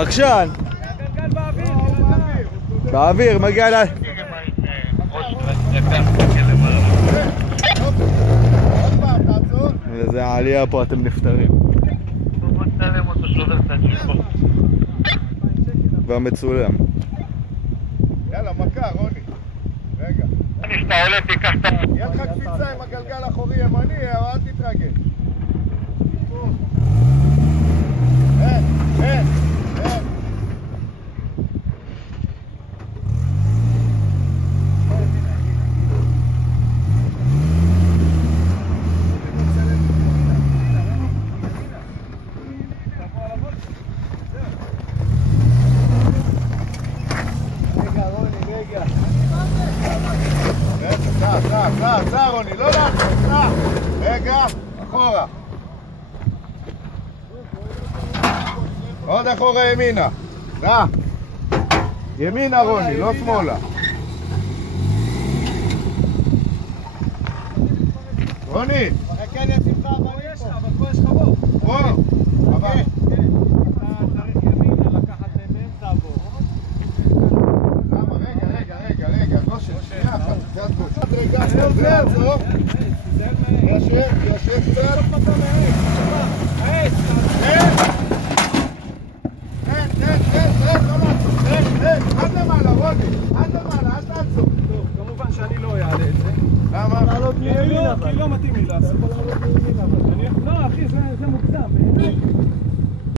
עקשן. הגלגל באוויר. באוויר, מגיע ל... וזה העלייה פה, אתם נפטרים. והמצולם. יאללה, מכה, רוני. רגע. כשאתה עולה תיקח את ה... יהיה לך קפיצה עם הגלגל אחורי ימני, אל תתרגש. אין. סע רוני, לא לעצור, סע. רגע, אחורה. עוד אחורה ימינה. סע. ימינה רוני, לא שמאלה. רוני. כן, יש לך, אבל פה יש לך בור. פה. אבל. אתה צריך ימינה לקחת באמצע הבור. רגע, גושן, שנייה אחת, קצת גושן. רגע, זהו. יושב קצת. עד למעלה, רוני, עד למעלה, אל תעצור. טוב, כמובן שאני לא אעלה את זה. למה? כי לא מתאים לי לעשות. לא, אחי, זה מוקדם.